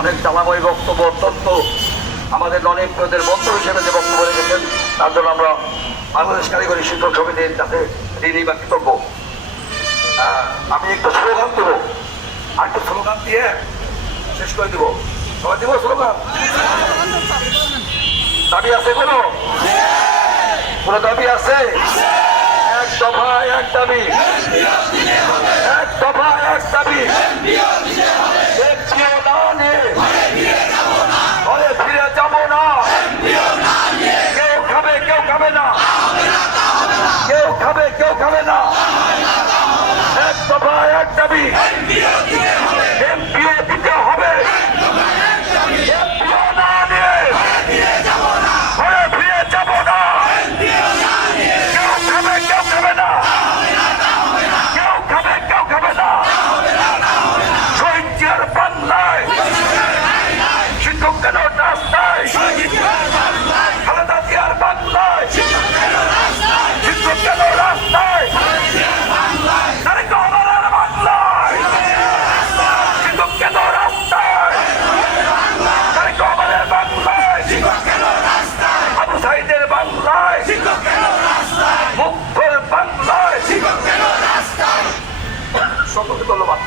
অনেক জ্বালাময় বক্তব্য, অত্যন্ত আমাদের জনপ্রিয়দের বন্ধু হিসেবে যে বক্তব্য রেখেছেন তার জন্য আমরা বাংলাদেশ কারিগরি শিক্ষক সমিতির কাছে ঋণী বা কৃতজ্ঞ। আমি একটু স্লোগান দেবো, আর একটু স্লোগান দিয়ে শেষ করে দিব। সবাই দিব স্লোগান? দাবি আছে কোনো দাবি আছে? এক দফা এক দাবি, এক দফা এক দাবি, ফিরে যাব না, কেউ খাবে কেউ খাবে না, কেউ খাবে কেউ খাবে না, এক দফা এক দাবি, এমপিও দিতে হবে, এমপিও না নিয়ে ঘরে ফিরে যাব না, কেউ খাবে কেউ খাবে না, কেউ খাবে কেউ খাবে না, শহীদ বাংলায় শিক্ষক কেন রাস্তায়, খালেদা জিয়ার বাংলায় শিক্ষক কেন রাস্তায়, তারেক রহমানের বাংলায় শিক্ষক কেন রাস্তায়, তারেক রহমানের বাংলায় আবু সাইদের বাংলায় মুক্তর বাংলায়। সকলকে ধন্যবাদ।